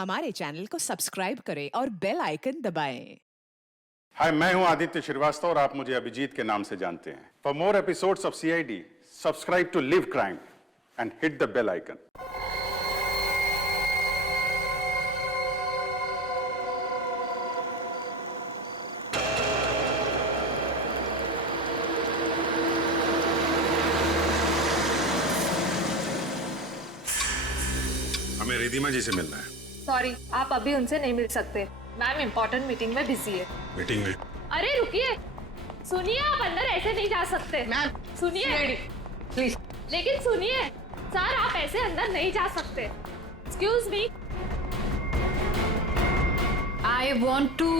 हमारे चैनल को सब्सक्राइब करें और बेल आइकन दबाएं। हाय, मैं हूं आदित्य श्रीवास्तव और आप मुझे अभिजीत के नाम से जानते हैं। For more episodes of CID, subscribe to Liv Crime and hit the bell icon. हमें रिधिमा जी से मिलना है। सॉरी, आप अभी उनसे नहीं मिल सकते। मैम इम्पोर्टेंट मीटिंग में बिजी है। मीटिंग में? अरे रुकिए, सुनिए, आप अंदर ऐसे नहीं जा सकते। मैम सुनिए प्लीज। लेकिन सुनिए सर, आप ऐसे अंदर नहीं जा सकते। Excuse me. I want to.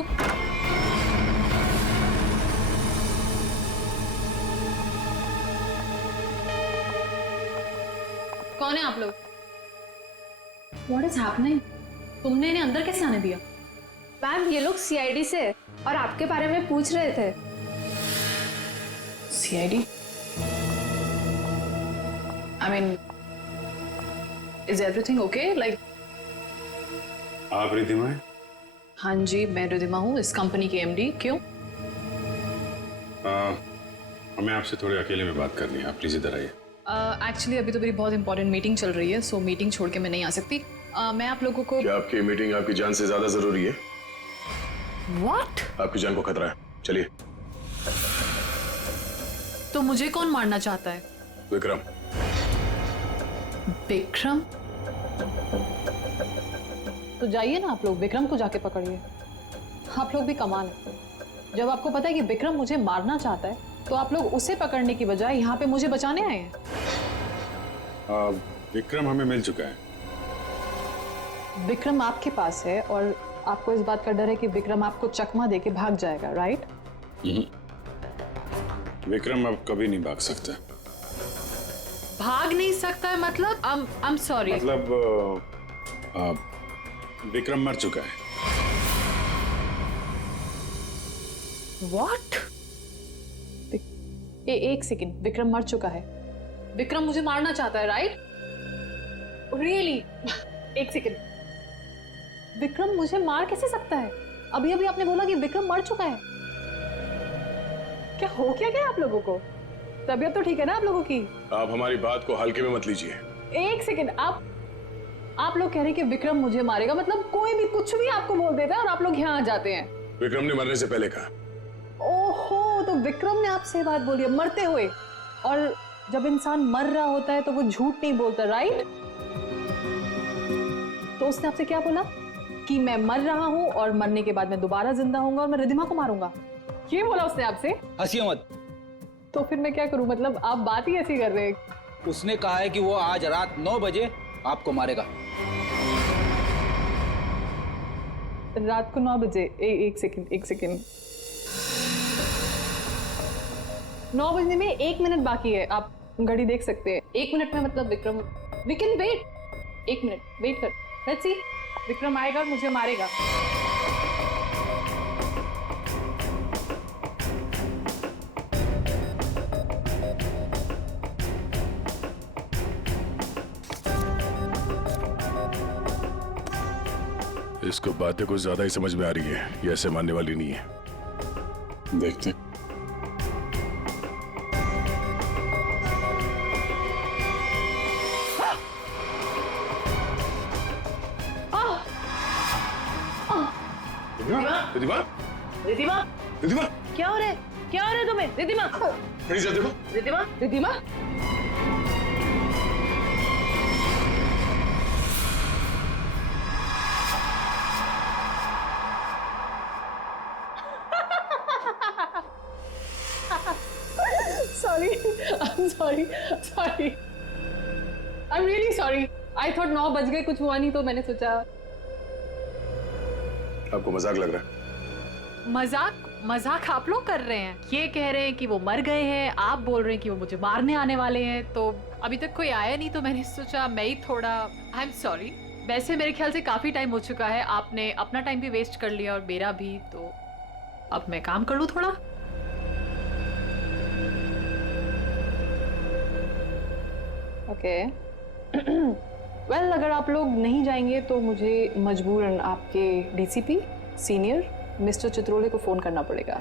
कौन है आप लोग? What is happening? तुमने इन्हें अंदर कैसे आने दिया? मैम ये लोग सीआईडी से और आपके बारे में पूछ रहे थे। CID? I mean, is everything okay? Like, आप रिधिमा हैं? हाँ जी, मैं रिधिमा हूँ, इस कंपनी की MD। क्यों? हमें आपसे थोड़े अकेले में बात करनी है, आप प्लीज इधर आइए। एक्चुअली अभी तो मेरी बहुत इंपॉर्टेंट मीटिंग चल रही है, सो मीटिंग छोड़ के मैं नहीं आ सकती। मैं आप लोगों को। क्या आपकी मीटिंग आपकी जान से ज्यादा जरूरी है? What? आपकी जान को खतरा है, चलिए। तो मुझे कौन मारना चाहता है? विक्रम। विक्रम? तो जाइए ना आप लोग, विक्रम को जाके पकड़िए। आप लोग भी कमाल है, जब आपको पता है कि विक्रम मुझे मारना चाहता है तो आप लोग उसे पकड़ने की बजाय यहाँ पे मुझे बचाने आए हैं। विक्रम हमें मिल चुका है। विक्रम आपके पास है और आपको इस बात का डर है कि विक्रम आपको चकमा देके भाग जाएगा, राइट? विक्रम अब कभी नहीं भाग सकता। भाग नहीं सकता है मतलब? I'm sorry। मतलब विक्रम मर चुका है। What? एक सेकंड, विक्रम मर चुका है? विक्रम मुझे मारना चाहता है, राइट? रियली? एक सेकंड, विक्रम मुझे मार कैसे सकता है? अभी अभी आपने बोला कि विक्रम मर चुका है। क्या हो क्या गया आप लोगों को? तबीयत तो ठीक है ना आप लोगों की? आप हमारी बात को हल्के में मत लीजिए। एक सेकंड, आप लोग कह रहे हैं कि विक्रम मुझे मारेगा, मतलब कोई भी कुछ भी आपको बोल देता है और आप लोग यहाँ आ जाते हैं। विक्रम ने मरने से पहले कहा। ओहो, तो विक्रम ने आपसे बात बोली है मरते हुए। और जब इंसान मर रहा होता है तो वो झूठ नहीं बोलता, राइट? तो उसने आपसे क्या बोला? कि मैं मर रहा हूं और मरने के बाद मैं दोबारा जिंदा होऊंगा और मैं रिधिमा को मारूंगा, ये बोला उसने आपसे? हंसिए मत। तो फिर मैं क्या करूं? मतलब आप बात ही ऐसी कर रहे हैं। उसने कहा है कि वो आज रात 9 बजे आपको मारेगा। रात को 9 बजे? एक सेकंड, 9 बजने में 1 मिनट बाकी है, आप घड़ी देख सकते हैं। 1 मिनट में मतलब Vikram, we can wait. 1 minute wait कर, लेट्स सी। विक्रम आएगा और मुझे मारेगा। इसको बातें कुछ ज्यादा ही समझ में आ रही है, ये ऐसे मानने वाली नहीं है। देखते। रिधिमा? रिधिमा? रिधिमा? क्या हो रहा है? क्या हो रहा है तुम्हें? रिधिमा? खड़ी जाते हो? Ridhima? Ridhima? Sorry, I'm really sorry. I thought 9 बज गए, कुछ हुआ नहीं तो मैंने सोचा। आपको मजाक लग रहा है? मजाक आप लोग कर रहे हैं। ये कह रहे हैं कि वो मर गए हैं, आप बोल रहे हैं कि वो मुझे मारने आने वाले हैं। तो अभी तक कोई आया नहीं तो मैंने सोचा मैं ही थोड़ा। I am sorry. वैसे मेरे ख्याल से काफी टाइम हो चुका है, आपने अपना टाइम भी वेस्ट कर लिया और मेरा भी, तो अब मैं काम कर लूं थोड़ा। ओके वेल अगर आप लोग नहीं जाएंगे तो मुझे मजबूरन आपके डीसीपी सीनियर मिस्टर चित्रोले को फ़ोन करना पड़ेगा।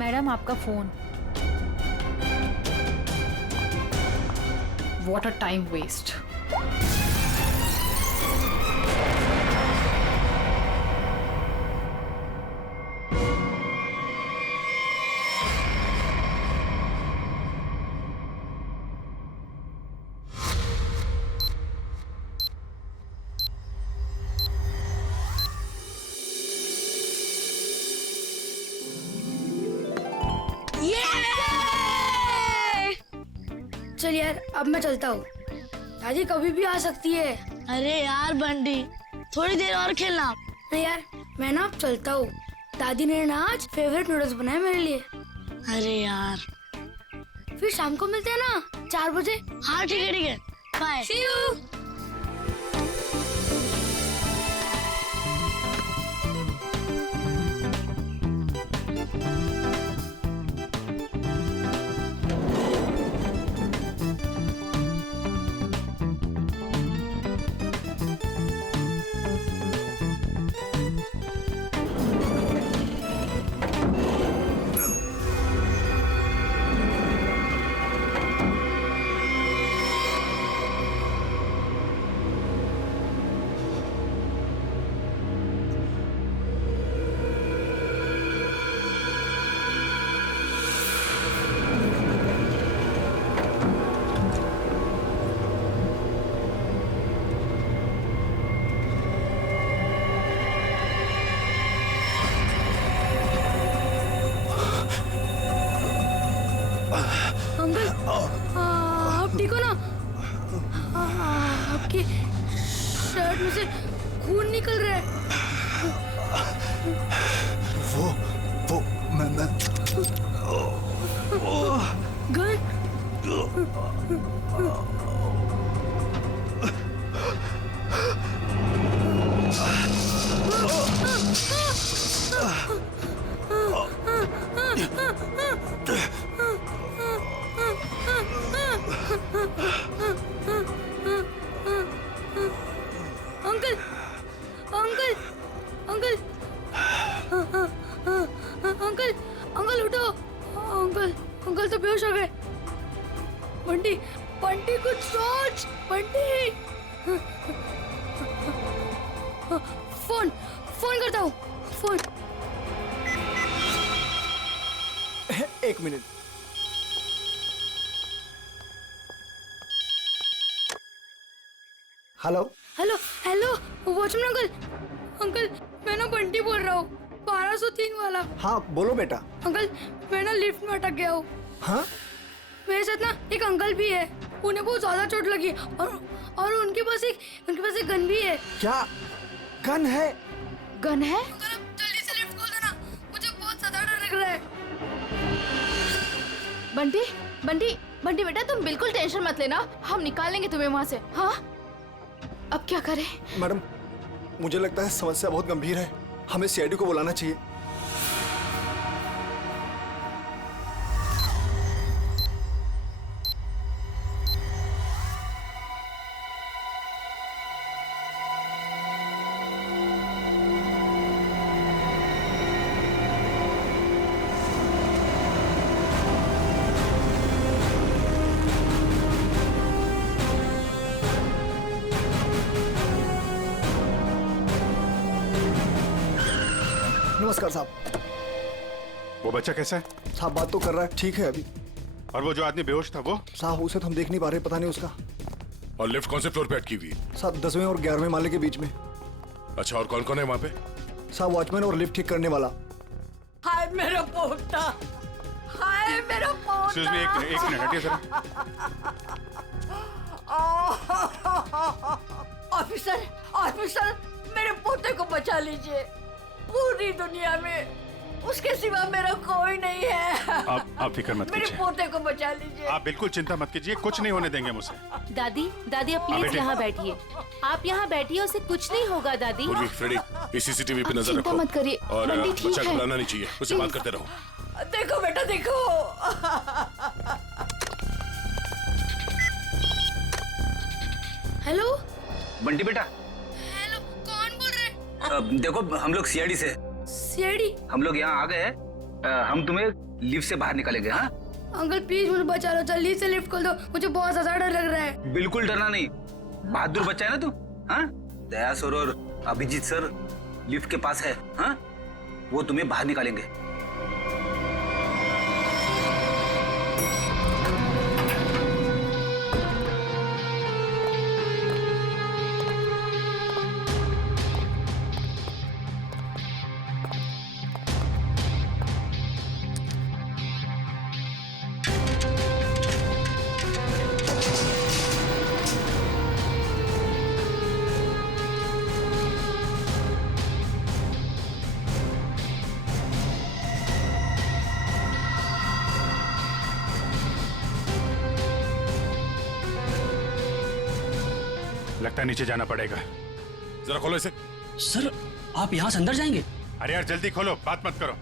मैडम आपका phone. What a time waste. चल यार अब मैं चलता हूँ, दादी कभी भी आ सकती है। अरे यार बंटी, थोड़ी देर और खेलना। नहीं यार मैं ना अब चलता हूँ, दादी ने ना आज फेवरेट नूडल्स बनाए मेरे लिए। अरे यार, फिर शाम को मिलते हैं ना 4 बजे। हाँ ठीक है बाय। See you। अंकल आप ठीक हो ना? आपकी शर्ट में से खून निकल रहा है। वो मैं gun? Uncle uncle uncle uncle uncle उठो। अंकल अंकल तो बेहोश हो गए। बंटी बंटी कुछ सोच। बंटी फोन फोन करता हूँ। फोन। एक minute. Hello hello hello watchman uncle. Uncle मैं ना बंटी बोल रहा हूँ, 1203 वाला। हाँ बोलो बेटा। अंकल मैं ना लिफ्ट में अटक गया हूँ। हाँ मेरे साथ ना एक अंकल भी है, उन्हें बहुत ज्यादा चोट लगी और उनके पास एक गन भी है। क्या गन है? गन है? अंकल अब जल्दी से लिफ्ट खोल देना, मुझे बहुत ज्यादा डर लग रहा है। बंटी बंटी बंटी बेटा तुम बिल्कुल टेंशन मत लेना, हम निकाल लेंगे तुम्हें वहां से। हाँ अब क्या करें? मैडम मुझे लगता है समस्या बहुत गंभीर है, हमें सीआईडी को बुलाना चाहिए। नमस्कार साहब। वो बच्चा कैसा है? साहब बात तो कर रहा है, ठीक है अभी। और वो जो आदमी बेहोश था वो? साहब उसे तो हम देख नहीं पा रहे, पता नहीं उसका। और लिफ्ट कौन से फ्लोर पे अटकी हुई है? साहब 10वें और 11वें माले के बीच में। अच्छा और कौन कौन है वहाँ पे? साहब वॉचमैन और लिफ्ट ठीक करने वाला। हाय मेरा पोता, हाय मेरा पोता। एक्सक्यूज मी, एक मिनट हटिए जरा। ऑफिसर ऑफिसर मेरे पोते को बचा लीजिए। पूरी दुनिया में उसके सिवा मेरा कोई नहीं है। आप फिक्र मत मेरे कीजिए, पोते को बचा लीजिए। आप बिल्कुल चिंता मत कीजिए, कुछ नहीं होने देंगे मुझे। दादी दादी आप प्लीज बेटे। यहाँ बैठिए। आप यहाँ बैठिए, उसे कुछ नहीं होगा दादी। पूर्वी, फ्रेडी, इस सीसीटीवी पे नजर चिंता रखो। मत करिए, और बंटी ठीक बच्चा है। घबराना नहीं चाहिए, उससे बात करते रहो। देखो बेटा देखो। हेलो बंटी बेटा, हेलो, कौन बोल रहे? देखो हम लोग सीआईडी से, सीआईडी। हम लोग यहाँ आ गए हैं। हम तुम्हें लिफ्ट से बाहर निकालेंगे। हाँ, अंकल प्लीज मुझे बचा लो, जल्दी से लिफ्ट खोल दो, मुझे बहुत ज्यादा डर लग रहा है। बिल्कुल डरना नहीं, बहादुर बच्चा है ना तू। हाँ, दया सर और अभिजीत सर लिफ्ट के पास है। हाँ, वो तुम्हें बाहर निकालेंगे। लगता है नीचे जाना पड़ेगा। जरा खोलो इसे। सर आप यहाँ से अंदर जाएंगे? अरे यार जल्दी खोलो, बात मत करो।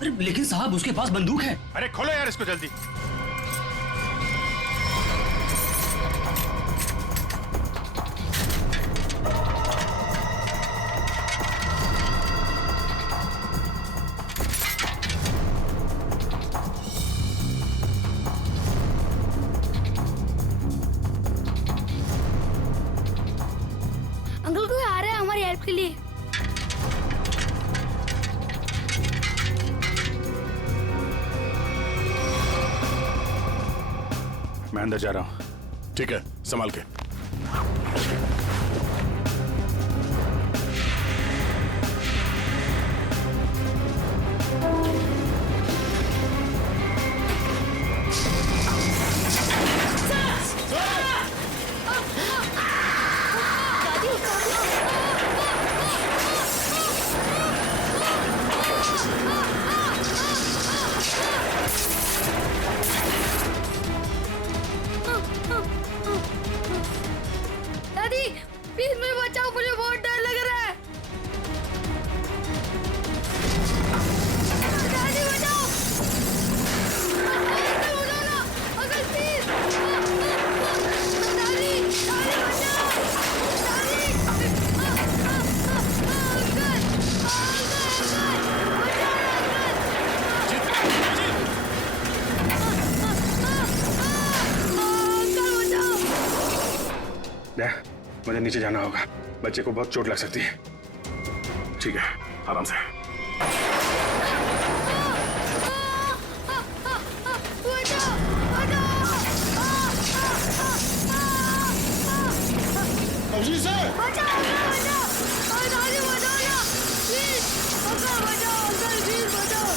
अरे लेकिन साहब उसके पास बंदूक है। अरे खोलो यार इसको जल्दी। अंकल कोई आ रहा है हमारी हेल्प के लिए। मैं अंदर जा रहा हूँ। ठीक है, संभाल के। दादी प्लीज मुझे बचाओ, मुझे बहुत डर लग रहा है। दादी बचाओ, अंकल बचाओ ना, अंकल प्लीज। दादी दादी बचाओ, दादी मुझे नीचे जाना होगा, बच्चे को बहुत चोट लग सकती है। ठीक है, आराम से। अभिजीत सर बचाओ, बचाओ, दादी बचाओ ना प्लीज, अंकल बचाओ, अंकल प्लीज बचाओ,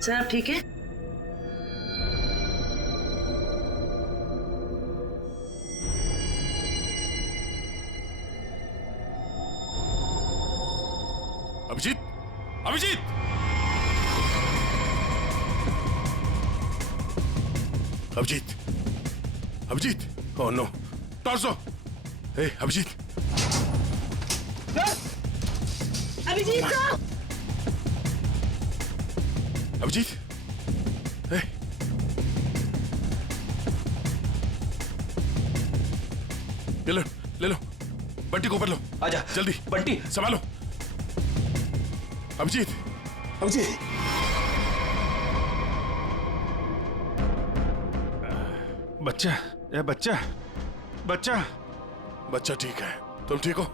सर आप ठीक है? Abhijeet, Abhijeet! Abhijeet, Abhijeet! Oh no, torso! Hey Abhijeet! Abhijeet sir! Abhijeet! Hey! ले लो, बंटी को ऊपर लो। आजा जल्दी, बंटी। संभालो। अभिजीत, अभिजीत, बच्चा, ये बच्चा, बच्चा, बच्चा ठीक है। तुम ठीक हो?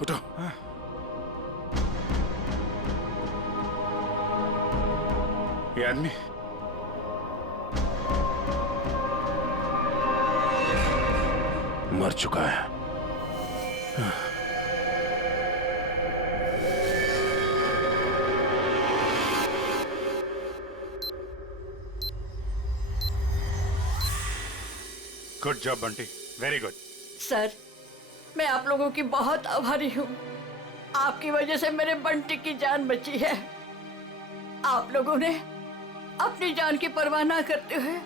उठो। ये आदमी मर चुका है। Good job Bunty, very good. Sir, मैं आप लोगों की बहुत आभारी हूँ। आपकी वजह से मेरे बंटी की जान बची है। आप लोगों ने अपनी जान की परवाह ना करते हुए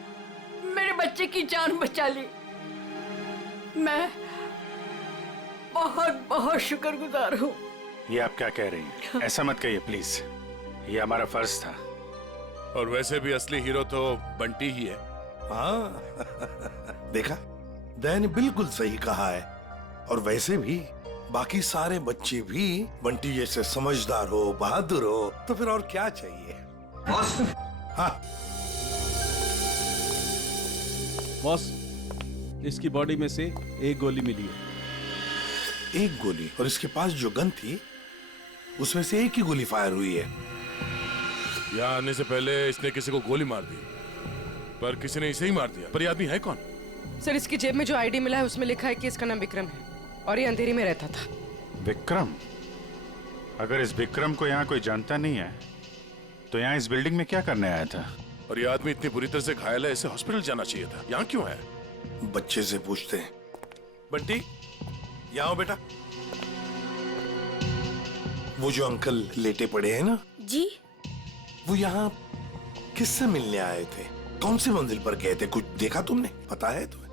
मेरे बच्चे की जान बचा ली। मैं बहुत बहुत शुक्रगुजार हूँ। ये आप क्या कह रही हैं? ऐसा मत कहिए प्लीज, ये हमारा फर्ज था। और वैसे भी असली हीरो तो बंटी ही है। हाँ देखा, दया ने बिल्कुल सही कहा है। और वैसे भी बाकी सारे बच्चे भी बंटी जैसे समझदार हो, बहादुर हो, तो फिर और क्या चाहिए। बॉस, हाँ बॉस, इसकी बॉडी में से एक गोली मिली है। एक गोली? और इसके पास जो गन थी उसमें से एक ही गोली फायर हुई है। यहाँ आने से पहले इसने किसी को गोली मार दी, पर किसी ने इसे ही मार दिया। पर ये आदमी है कौन? सर, इसकी जेब में जो आईडी मिला है उसमें लिखा है कि इसका नाम विक्रम है और ये अंधेरी में रहता था। विक्रम? अगर इस विक्रम को यहाँ कोई जानता नहीं है तो यहाँ इस बिल्डिंग में क्या करने आया था? और ये आदमी इतनी बुरी तरह से घायल है, इसे हॉस्पिटल जाना चाहिए था। यहाँ क्यों है? बच्चे से पूछते हैं। बंटी, यहाँ आओ बेटा। वो जो अंकल लेटे पड़े हैं ना जी, वो यहाँ किससे मिलने आए थे? कौन सी मंजिल पर गए थे? कुछ देखा तुमने? पता है तुम्हें?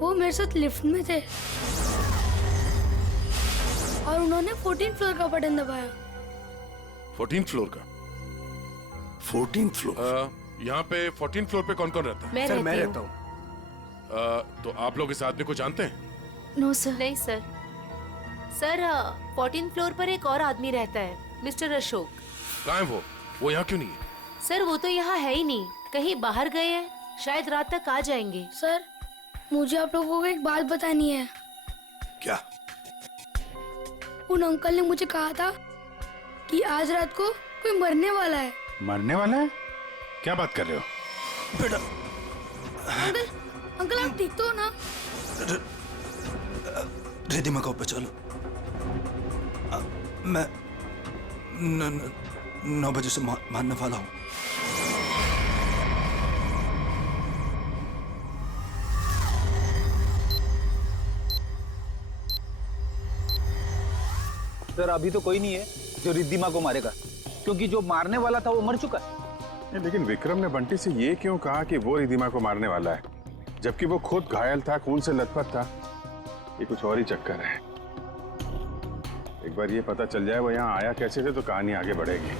वो मेरे साथ लिफ्ट में थे और उन्होंने 14 फ्लोर का बटन दबाया। 14 फ्लोर का? 14 फ्लोर? यहाँ पे 14 फ्लोर पे कौन कौन रहता है? सर, मैं रहता हूँ। तो आप लोग इस आदमी को जानते हैं? No sir. नहीं सर। सर, 14 फ्लोर पर एक और आदमी रहता है, मिस्टर अशोक। कहाँ है वो यहाँ क्यों नहीं है? सर, वो तो यहाँ है ही नहीं, कहीं बाहर गए हैं, शायद रात तक आ जाएंगे। सर, मुझे आप लोगों को एक बात बतानी है। क्या? उन अंकल ने मुझे कहा था कि आज रात को कोई मरने वाला है। मरने वाला है? क्या बात कर रहे हो? बेटा, अंकल, अंकल आप ठीक तो हो ना? रिद्धिमा को बचा लो। मैं 9 बजे से मारने वाला हूँ। सर, अभी तो कोई नहीं है जो रिद्धिमा को मारेगा, क्योंकि जो मारने वाला था वो मर चुका है। लेकिन विक्रम ने बंटी से ये क्यों कहा कि वो रिद्धिमा को मारने वाला है, जबकि वो खुद घायल था, खून से लथपथ था? ये कुछ और ही चक्कर है। एक बार ये पता चल जाए वो यहाँ आया कैसे थे तो कहानी आगे बढ़ेगी।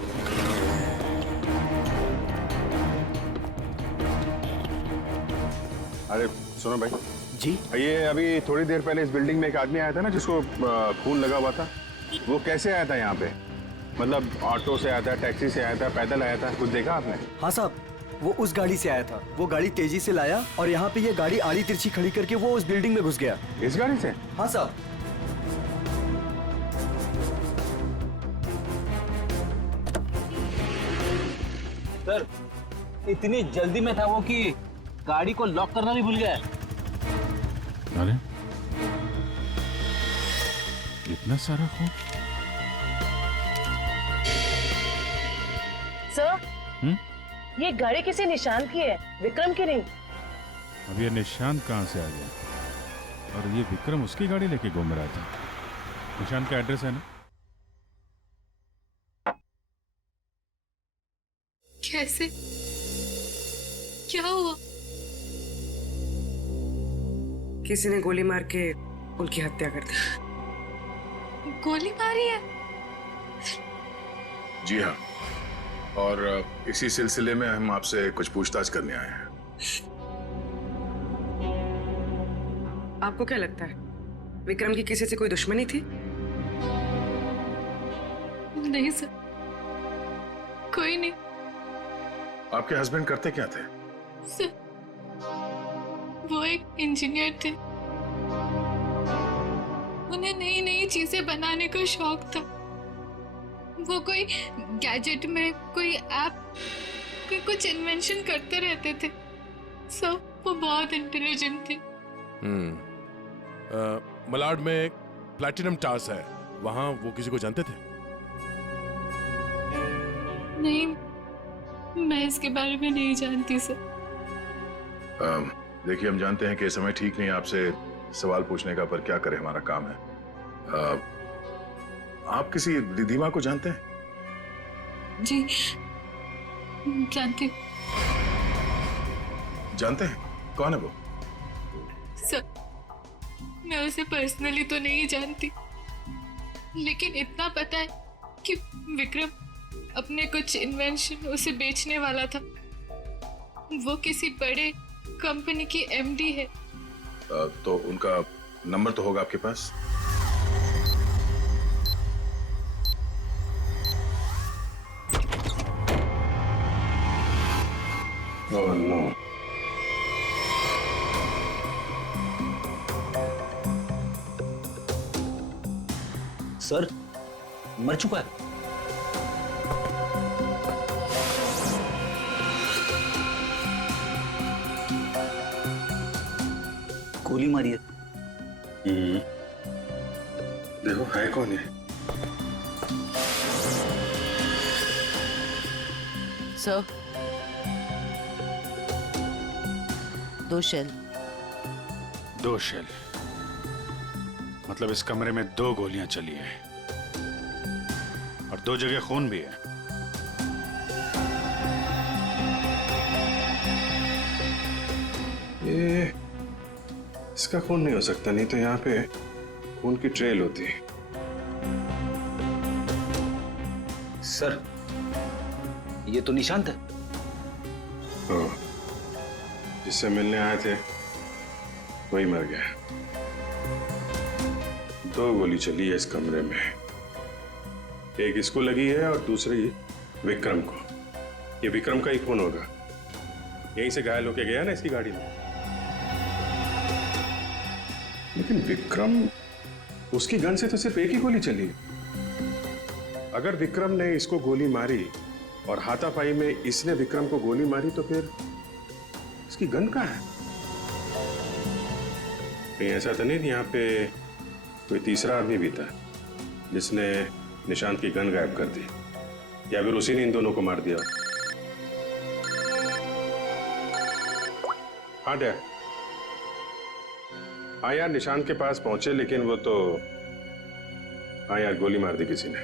अरे सुनो भाई जी, ये अभी थोड़ी देर पहले इस बिल्डिंग में एक आदमी आया था ना जिसको खून लगा हुआ था, वो कैसे आया था यहाँ पे? मतलब ऑटो से आया था, टैक्सी से आया था, पैदल आया था? कुछ देखा आपने? हाँ साहब, वो उस गाड़ी से आया था। वो गाड़ी तेजी से लाया और यहाँ पे ये गाड़ी आड़ी तिरछी खड़ी करके वो उस बिल्डिंग में घुस गया। इस गाड़ी से? हाँ साहब। सर, इतनी जल्दी में था वो कि गाड़ी को लॉक करना भी भूल गया। अरे इतना सारा खून? सर, ये गाड़ी किसी निशान की है, विक्रम की नहीं। अब ये निशान कहाँ से आ गया? और ये विक्रम उसकी गाड़ी लेके घूम रहा था। निशान का एड्रेस है ना? कैसे? क्या हुआ? किसी ने गोली मार के उनकी हत्या कर दी। गोली मारी है? जी हाँ, और इसी सिलसिले में हम आपसे कुछ पूछताछ करने आए हैं। आपको क्या लगता है, विक्रम की किसी से कोई दुश्मनी थी? नहीं सर, कोई नहीं आपके हस्बैंड करते क्या थे? सर। वो एक इंजीनियर थे, उन्हें नई नई चीजें बनाने का शौक था। वो कोई गैजेट में कोई ऐप, कोई कुछ इन्वेंशन करते रहते थे। सो वो बहुत इंटेलिजेंट थे। मलाड में एक प्लैटिनम टास है, वहां वो किसी को जानते थे? नहीं, मैं इसके बारे में नहीं जानती सर। देखिए, हम जानते हैं कि समय ठीक नहीं है आपसे सवाल पूछने का, पर क्या करें, हमारा काम है। आप किसी रिधिमा को जानते हैं? जी जानती हूँ। जानते हैं? कौन है वो? सर, मैं उसे पर्सनली तो नहीं जानती, लेकिन इतना पता है कि विक्रम अपने कुछ इन्वेंशन उसे बेचने वाला था। वो किसी बड़े कंपनी की एमडी है। तो उनका नंबर तो होगा आपके पास? Oh no. सर, मर चुका है। गोली मारी है। देखो है कौन है? Sir, 2 shell. 2 शेल? मतलब इस कमरे में 2 गोलियां चली हैं और 2 जगह खून भी है। ये इसका खून नहीं हो सकता, नहीं तो यहाँ पे खून की ट्रेल होती है। सर, ये तो निशांत है। हाँ, जिससे मिलने आए थे वही मर गया। 2 गोली चली है इस कमरे में, एक इसको लगी है और दूसरी विक्रम को। ये विक्रम का ही खून होगा, यहीं से घायल होके गया ना इसकी गाड़ी में। लेकिन विक्रम, उसकी गन से तो सिर्फ एक ही गोली चली। अगर विक्रम ने इसको गोली मारी और हाथापाई में इसने विक्रम को गोली मारी, तो फिर इसकी गन कहाँ है? कहीं ऐसा तो नहीं यहाँ पे कोई तीसरा आदमी भी था जिसने निशांत की गन गायब कर दी, या फिर उसी ने इन दोनों को मार दिया? हाँ डैड। हाँ यार, निशांत के पास पहुंचे, लेकिन वो तो, हाँ यार, गोली मार दी किसी ने।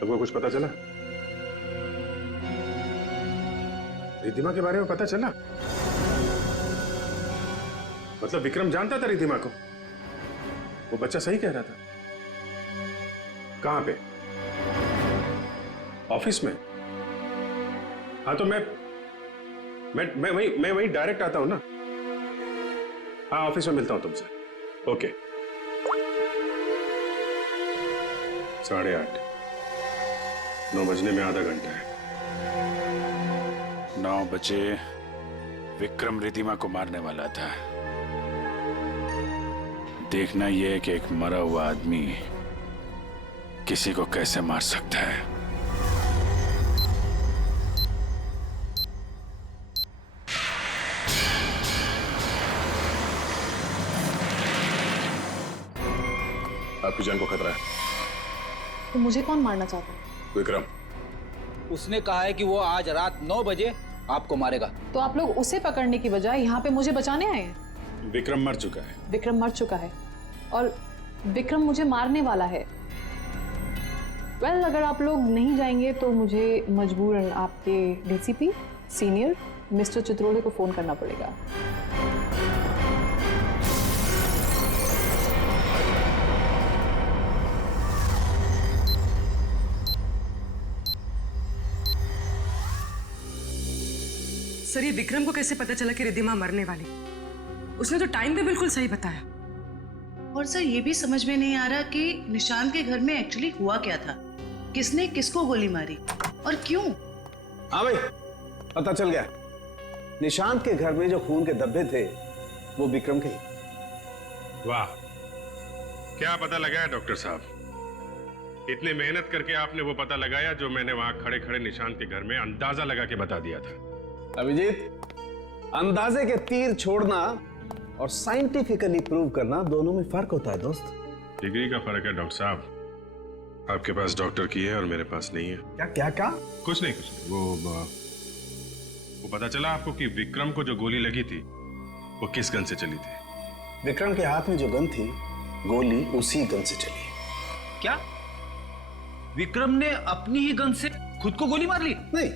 तुमको कुछ पता चला? रिधिमा के बारे में पता चला? मतलब विक्रम जानता था रिधिमा को? वो बच्चा सही कह रहा था। कहां पे? ऑफिस में? हाँ, तो मैं वहीं डायरेक्ट आता हूं ना। हाँ, ऑफिस में मिलता हूं तुमसे। ओके। 8:30। 9 बजने में आधा घंटा है। 9 बजे विक्रम रिधिमा को मारने वाला था। देखना यह है कि एक मरा हुआ आदमी किसी को कैसे मार सकता है। आपकी जान को खतरा है। तो मुझे कौन मारना चाहता है? विक्रम। उसने कहा है कि वो आज रात 9 बजे आपको मारेगा। तो आप लोग उसे पकड़ने की बजाय यहाँ पे मुझे बचाने आए हैं? विक्रम मर चुका है। विक्रम मर चुका है और विक्रम मुझे मारने वाला है। वेल, अगर आप लोग नहीं जाएंगे तो मुझे मजबूरन आपके डीसीपी सीनियर मिस्टर चित्रोले को फोन करना पड़ेगा। सर, ये विक्रम को कैसे पता चला कि रिधिमा मरने वाली? उसने तो टाइम पे बिल्कुल सही बताया। और सर ये भी समझ में नहीं आ रहा कि निशांत के घर में एक्चुअली हुआ क्या था, किसने किसको गोली मारी और क्यों। हाँ भाई, पता चल गया। निशांत के घर में जो खून के धब्बे थे वो विक्रम के ही। वाह, क्या पता लगाया डॉक्टर साहब? इतनी मेहनत करके आपने वो पता लगाया जो मैंने वहां खड़े खड़े निशांत के घर में अंदाजा लगा के बता दिया था। अभिजीत, अंदाजे के तीर छोड़ना और साइंटिफिकली प्रूव करना दोनों में फर्क होता है दोस्त। डिग्री का फर्क है डॉक्टर साहब। आपके पास डॉक्टर की है और मेरे पास नहीं है। क्या क्या क्या? कुछ नहीं कुछ नहीं। वो पता चला आपको कि विक्रम को जो गोली लगी थी वो किस गन से चली थी? विक्रम के हाथ में जो गन थी, गोली उसी गन से चली। क्या विक्रम ने अपनी ही गन से खुद को गोली मार ली? नहीं,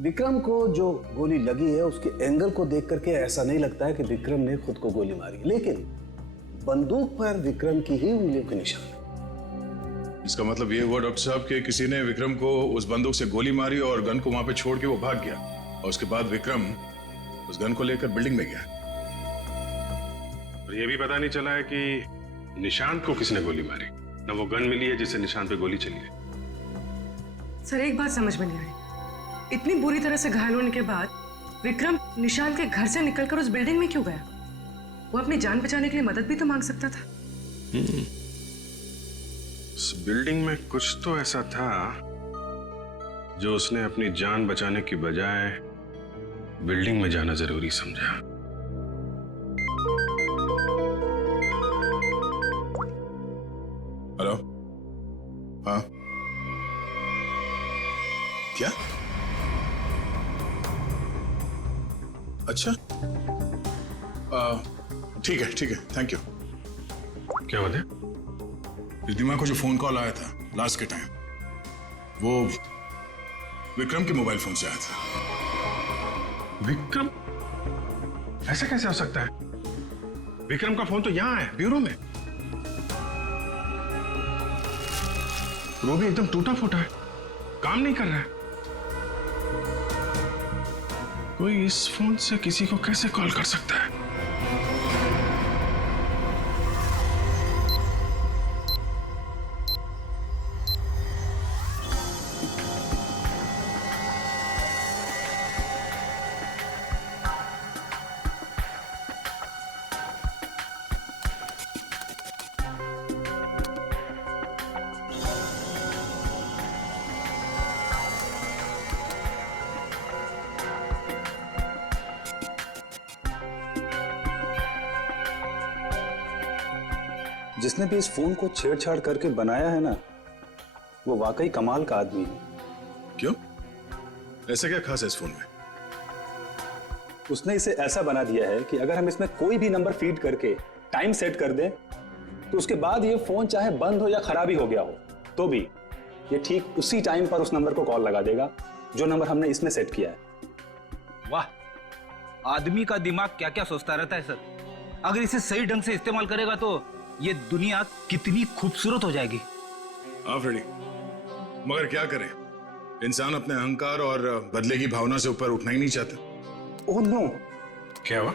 विक्रम को जो गोली लगी है उसके एंगल को देख करके ऐसा नहीं लगता है कि विक्रम ने खुद को गोली मारी, लेकिन बंदूक पर विक्रम की ही उंगलियों के निशान। इसका मतलब ये हुआ डॉक्टर साहब कि किसी ने विक्रम को उस बंदूक से गोली मारी और गन को वहां पे छोड़ के वो भाग गया, और उसके बाद विक्रम उस गन को लेकर बिल्डिंग में गया। और ये भी पता नहीं चला है कि निशांत को किसने गोली मारी, ना वो गन मिली है जिससे निशांत पे गोली चली है। सर एक बात समझ में नहीं आई, इतनी बुरी तरह से घायल होने के बाद विक्रम निशांत के घर से निकलकर उस बिल्डिंग में क्यों गया? वो अपनी जान बचाने के लिए मदद भी तो मांग सकता था। उस बिल्डिंग में कुछ तो ऐसा था जो उसने अपनी जान बचाने की बजाय बिल्डिंग में जाना जरूरी समझा। हेलो, हाँ क्या? अच्छा, ठीक है, थैंक यू। क्या बात है? रिद्धिमा को जो फोन कॉल आया था लास्ट के टाइम, वो विक्रम के मोबाइल फोन से आया था। विक्रम? ऐसा कैसे हो सकता है? विक्रम का फोन तो यहां है, ब्यूरो में। वो भी एकदम टूटा फूटा है, काम नहीं कर रहा है। कोई इस फोन से किसी को कैसे कॉल कर सकता है? जिसने भी इस फोन को छेड़छाड़ करके बनाया है ना, वो वाकई कमाल का आदमी है। क्यों? ऐसा क्या खास है इस फोन में? उसने इसे ऐसा बना दिया है कि अगर हम इसमें कोई भी नंबर फीड करके टाइम सेट कर दें, तो उसके बाद ये फोन चाहे बंद हो या खराबी हो गया हो, तो भी ये ठीक उसी टाइम पर उस नंबर को कॉल लगा देगा जो नंबर हमने इसमें सेट किया है। वाह, आदमी का दिमाग क्या क्या सोचता रहता है सर। अगर इसे सही ढंग से इस्तेमाल करेगा तो ये दुनिया कितनी खूबसूरत हो जाएगी। हाँ फ्रेडी, मगर क्या करें, इंसान अपने अहंकार और बदले की भावना से ऊपर उठना ही नहीं चाहता। Oh no. क्या हुआ?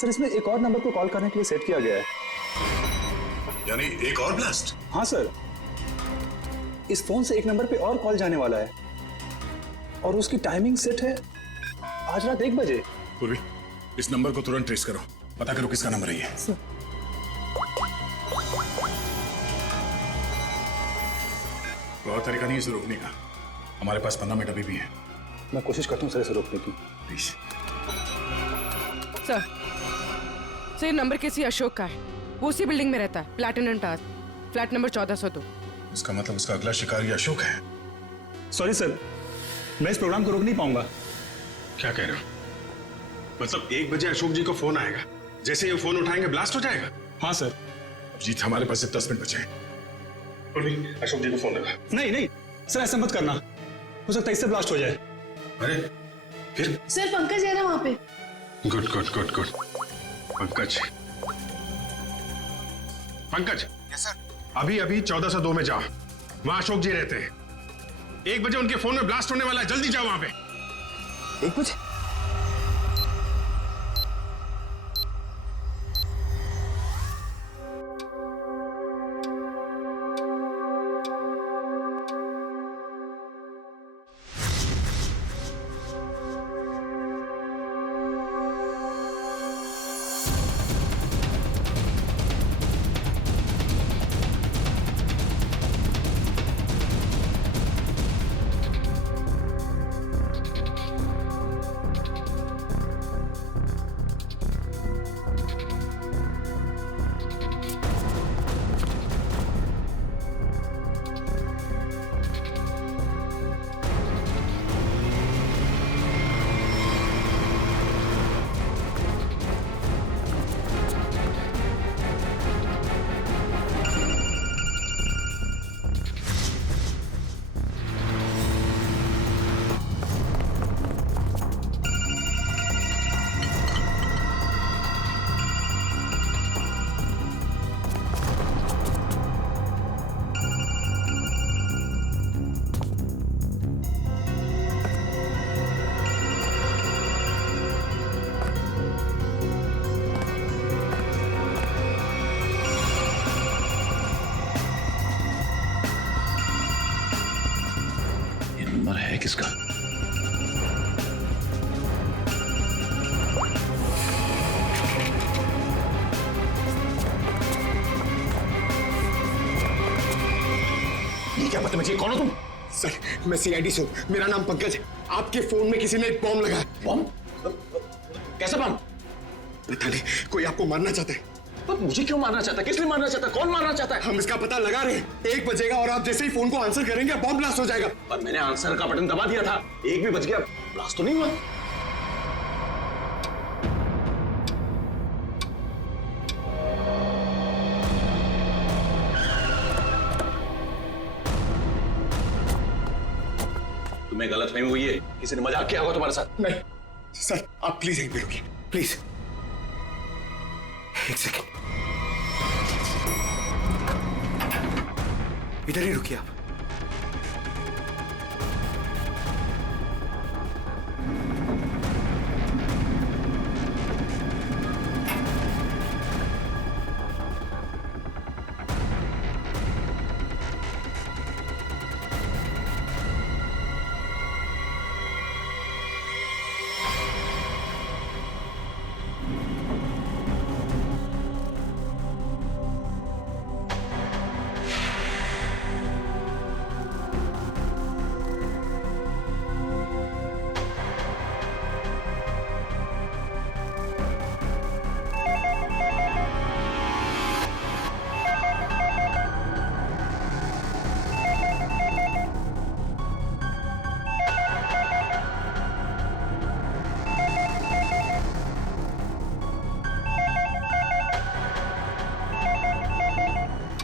सर इसमें एक और नंबर को कॉल करने के लिए सेट किया गया है। यानी एक और ब्लास्ट? हाँ सर, इस फोन से एक नंबर पे और कॉल जाने वाला है और उसकी टाइमिंग सेट है आज रात 1 बजे। पूर्वी, इस नंबर को तुरंत ट्रेस करो, पता करो किसका नंबर है ये। बहुत तरीका नहीं इसे रोकने का, हमारे पास 15 मिनट अभी भी है। मैं कोशिश करता हूँ सर इसे रोकने की। प्लीज। सर ये नंबर किसी अशोक का है, वो उसी बिल्डिंग में रहता है, प्लैटिनम टावर, फ्लैट नंबर 1402। इसका मतलब उसका अगला शिकारी अशोक है। सॉरी सर, मैं इस प्रोग्राम को रोक नहीं पाऊंगा। क्या कह रहे हो? मतलब 1 बजे अशोक जी को फोन आएगा, जैसे ही वो फोन उठाएंगे ब्लास्ट हो जाएगा? हाँ सर। जीत, हमारे पास सिर्फ 10 मिनट बचे हैं। अशोक जी को फोन लगा। नहीं नहीं सर, ऐसा मत करना, हो सकता है इससे ब्लास्ट हो जाए। अरे फिर? सर पंकज है ना वहां पे। Good good good good. Pankaj, Pankaj. Yes sir. अभी अभी 1402 में जाओ, वहां अशोक जी रहते हैं। 1 बजे उनके फोन में ब्लास्ट होने वाला है, जल्दी जाओ वहां पे। 1 बजे? बदतमीजी, कौन हो तुम? सर, मैं सीआईडी से हूँ, मेरा नाम पंकज है। आपके फोन में किसी ने एक बॉम्ब लगाया। बॉम्ब? कैसा बॉम्ब? पता नहीं, कोई आपको मारना चाहता है। तो मुझे क्यों मारना चाहता है? किस लिए मारना चाहता है? कौन मारना चाहता है? हम इसका पता लगा रहे हैं। 1 बजेगा और आप जैसे ही फोन को आंसर करेंगे बॉम्ब ब्लास्ट हो जाएगा। पर मैंने आंसर का बटन दबा दिया था, 1 भी बज गया, ब्लास्ट तो नहीं हुआ। तुम्हें गलतफहमी हुई है, किसी ने मजाक किया होगा तुम्हारे साथ। नहीं सर, आप प्लीज यहीं पे रुकिए, प्लीज। 1 सेकेंड, इधर ही रुकिए आप।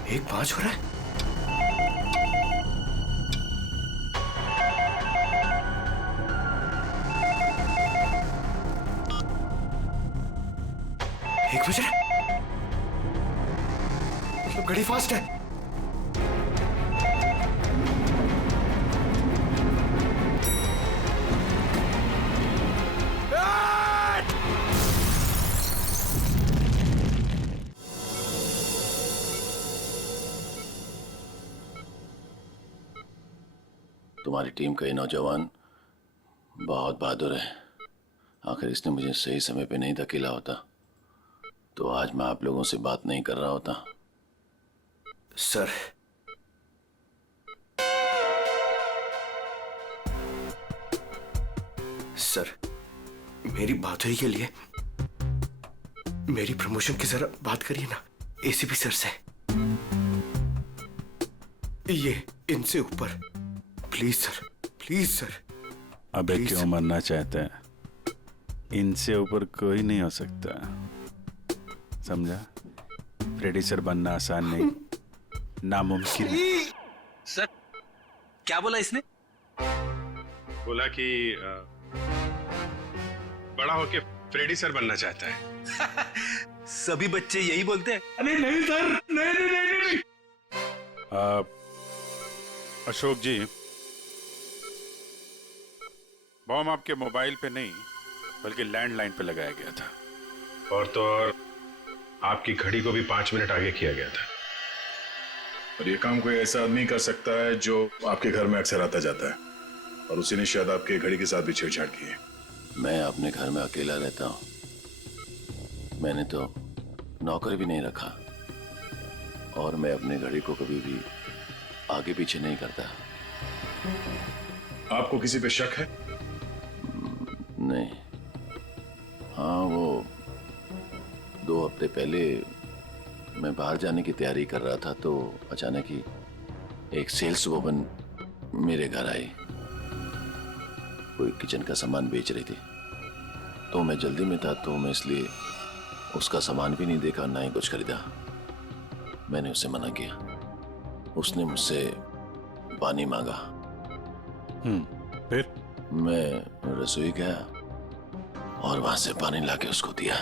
एक 5 हो रहा है। एक बज रहा है, मतलब घड़ी फास्ट है। तुम्हारी टीम का ये नौजवान बहुत बहादुर है। आखिर इसने मुझे सही समय पे नहीं धकेला होता तो आज मैं आप लोगों से बात नहीं कर रहा होता। सर, सर, मेरी बहादुरी के लिए मेरी प्रमोशन की जरा बात करिए ना एसीपी सर से। ये इनसे ऊपर, प्लीज सर, प्लीज सर। अबे क्यों मरना चाहते हैं? इनसे ऊपर कोई नहीं हो सकता, समझा? प्रोड्यूसर बनना आसान नहीं, नामुमकिन है। सर, क्या बोला इसने? बोला कि बड़ा होके फ्रेडी सर बनना चाहता है। सभी बच्चे यही बोलते हैं। अरे नहीं सर, नहीं नहीं नहीं, नहीं। अशोक जी, बॉम्ब आपके मोबाइल पे नहीं बल्कि लैंडलाइन पे लगाया गया था, और तो और आपकी घड़ी को भी 5 मिनट आगे किया गया था। और ये काम कोई ऐसा आदमी कर सकता है जो आपके घर में अक्सर आता जाता है, और उसी ने शायद आपके घड़ी के साथ भी छेड़छाड़ की है। मैं अपने घर में अकेला रहता हूँ, मैंने तो नौकर भी नहीं रखा, और मैं अपने घड़ी को कभी भी आगे पीछे नहीं करता। आपको किसी पे शक है? नहीं। हाँ, वो 2 हफ्ते पहले मैं बाहर जाने की तैयारी कर रहा था तो अचानक ही एक सेल्स वुमन मेरे घर आई। कोई किचन का सामान बेच रही थी, तो मैं जल्दी में था तो मैं इसलिए उसका सामान भी नहीं देखा, ना ही कुछ खरीदा। मैंने उससे मना किया। उसने मुझसे पानी मांगा। फिर मैं रसोई गया और वहां से पानी लाके उसको दिया।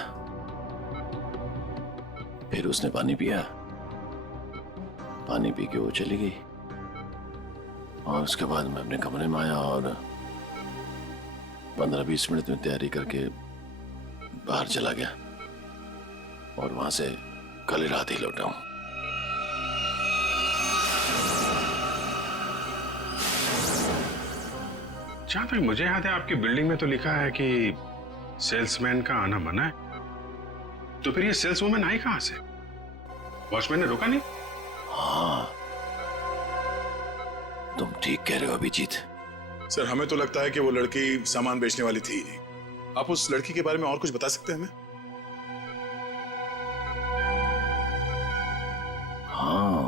फिर उसने पानी पिया, पानी पी के वो चली गई, और उसके बाद मैं अपने कमरे में आया और 15-20 मिनट में तैयारी करके बाहर चला गया, और वहां से कल रात ही लौटा हूं। जहां तक मुझे याद है आपकी बिल्डिंग में तो लिखा है कि सेल्समैन का आना मना है, तो फिर ये सेल्सवुमन आई कहां से? वॉचमैन ने रोका नहीं? हाँ, तुम ठीक कह रहे हो अभिजीत। सर हमें तो लगता है कि वो लड़की सामान बेचने वाली थी ही नहीं। आप उस लड़की के बारे में और कुछ बता सकते हैं हमें? हाँ,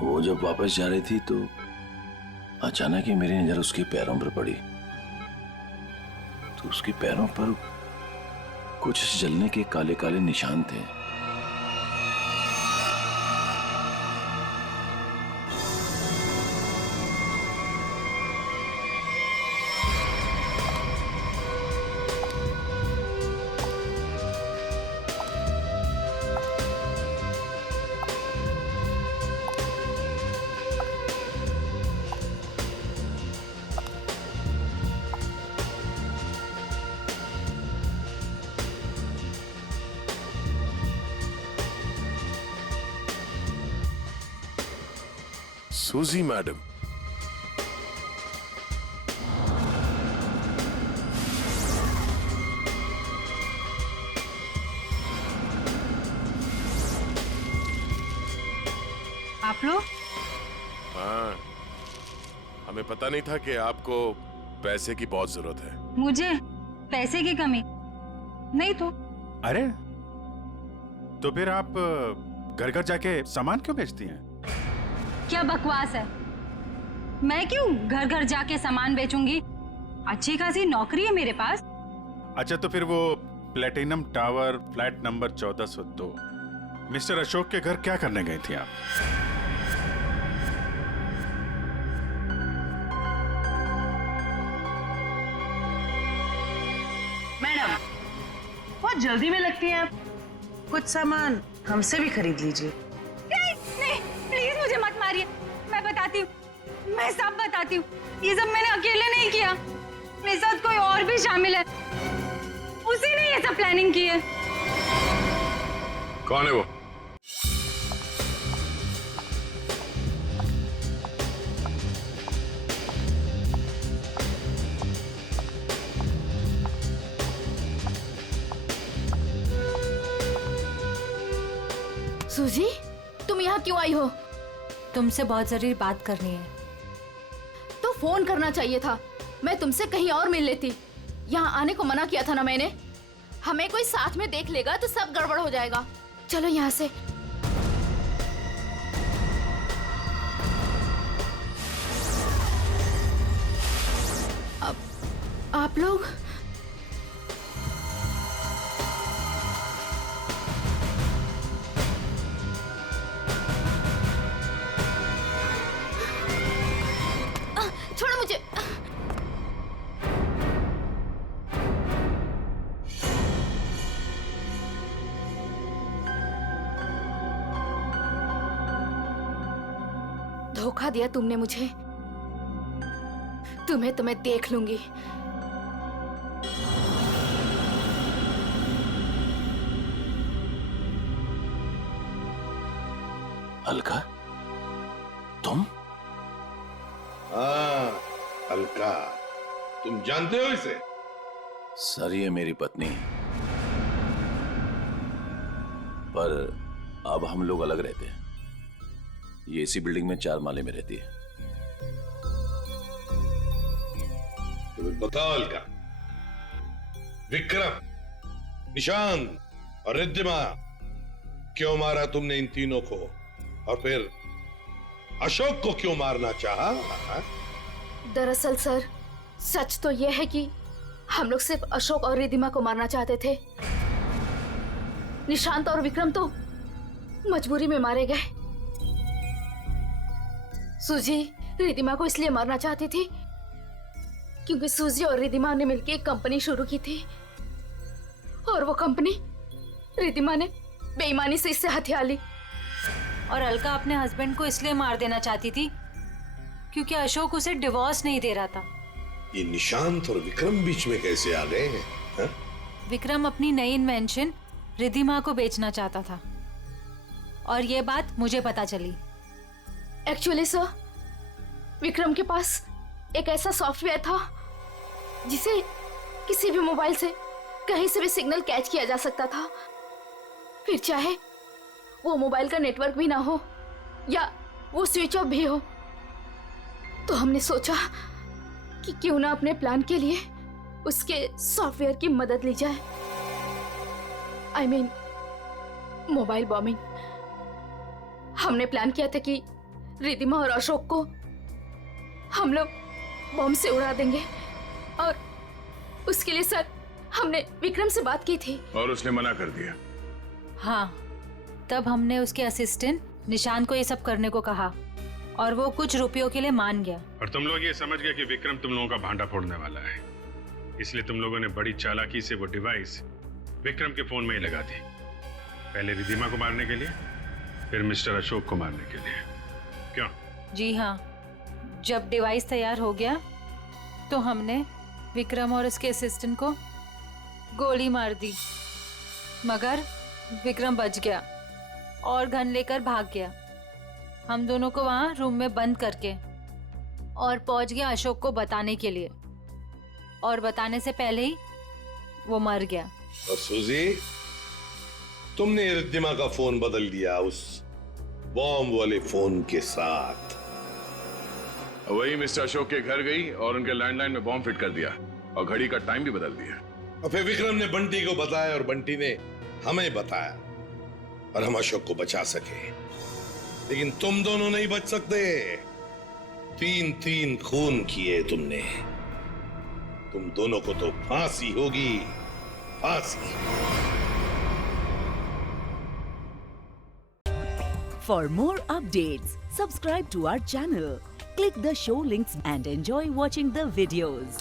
वो जब वापस जा रही थी तो अचानक ही मेरी नजर उसके पैरों पर पड़ी, तो उसके पैरों पर कुछ जलने के काले काले निशान थे। सूजी मैडम, आप लोग? हाँ, हमें पता नहीं था कि आपको पैसे की बहुत जरूरत है। मुझे पैसे की कमी नहीं तो। अरे तो फिर आप घर घर जाके सामान क्यों बेचती हैं? क्या बकवास है, मैं क्यों घर घर जाके सामान बेचूंगी? अच्छी खासी नौकरी है मेरे पास। अच्छा तो फिर वो platinum tower flat number 1402 mister Ashok के घर क्या करने गई थी आप? मैडम बहुत जल्दी में लगती हैं आप, कुछ सामान हमसे भी खरीद लीजिए। नहीं प्लीज मुझे मत मारिए, मैं बताती हूँ, मैं सब बताती हूँ। ये सब मैंने अकेले नहीं किया, मेरे साथ कोई और भी शामिल है, उसी ने ये सब प्लानिंग की है। कौन है वो? सूजी, तुम यहाँ क्यों आई हो? तुमसे बहुत जरूरी बात करनी है। तो फोन करना चाहिए था, मैं तुमसे कहीं और मिल लेती। यहाँ आने को मना किया था ना मैंने। हमें कोई साथ में देख लेगा तो सब गड़बड़ हो जाएगा। चलो यहाँ से। आप लोग छोड़ो मुझे। धोखा दिया तुमने मुझे, तुम्हें देख लूंगी। अलका, तुम? हाँ अलका, तुम जानते हो इसे? सर ये मेरी पत्नी है, पर अब हम लोग अलग रहते हैं। ये इसी बिल्डिंग में 4 माले में रहती है। तो बताओ अलका, विक्रम, निशांत और रिद्धिमा क्यों मारा तुमने इन तीनों को? और फिर अशोक को क्यों मारना चाहा? दरअसल सर, सच तो यह है कि हम लोग सिर्फ अशोक और रिद्धिमा को मारना चाहते थे। निशांत और विक्रम तो मजबूरी में मारे गए। सूजी रिद्धिमा को इसलिए मारना चाहती थी क्योंकि सूजी और रिद्धिमा ने मिलकर एक कंपनी शुरू की थी, और वो कंपनी रिद्धिमा ने बेईमानी से इससे हथिया ली। और अलका अपने हस्बैंड को इसलिए मार देना चाहती थी क्योंकि अशोक उसे डिवोर्स नहीं दे रहा था। ये निशांत और विक्रम बीच में कैसे आ गए हैं? हा? विक्रम अपनी नई इन्वेंशन रिद्धिमा को बेचना चाहता था, और ये बात मुझे पता चली। एक्चुअली सर, विक्रम के पास एक ऐसा सॉफ्टवेयर था जिसे किसी भी मोबाइल से कहीं से भी सिग्नल कैच किया जा सकता था, फिर चाहे वो मोबाइल का नेटवर्क भी ना हो या वो स्विच ऑफ भी हो, तो हमने सोचा कि क्यों ना अपने प्लान के लिए उसके सॉफ्टवेयर की मदद ली जाए। I mean, mobile bombing. हमने प्लान किया था कि रिद्धिमा और अशोक को हम लोग बॉम्ब से उड़ा देंगे, और उसके लिए सर हमने विक्रम से बात की थी और उसने मना कर दिया। हाँ, तब हमने उसके असिस्टेंट निशान को ये सब करने को कहा और वो कुछ रुपयों के लिए मान गया। और तुम लोग ये समझ गए कि विक्रम तुम लोगों का भांडा फोड़ने वाला है, इसलिए तुम लोगों ने बड़ी चालाकी से वो डिवाइस विक्रम के फोन में ही लगा दी। पहले रिद्धिमा को मारने के लिए, फिर मिस्टर अशोक को मारने के लिए। क्यों? जी हाँ, जब डिवाइस तैयार हो गया तो हमने विक्रम और उसके असिस्टेंट को गोली मार दी, मगर विक्रम बच गया और गन लेकर भाग गया। हम दोनों को वहाँ रूम में बंद करके और पहुंच गया अशोक को बताने के लिए, और बताने से पहले ही वो मर गया। और सूजी, तुमने रिद्धिमा का फोन बदल दिया उस बॉम्ब वाले फोन के साथ। वही मिस्टर अशोक के घर गई और उनके लैंडलाइन में बॉम्ब फिट कर दिया और घड़ी का टाइम भी बदल दिया। और फिर विक्रम ने बंटी को बताया और बंटी ने हमें बताया और हम अशोक को बचा सके। लेकिन तुम दोनों नहीं बच सकते। 3 खून किए तुमने। तुम दोनों को तो फांसी होगी, फांसी। For more updates, subscribe to our channel, click the show links and enjoy watching the videos.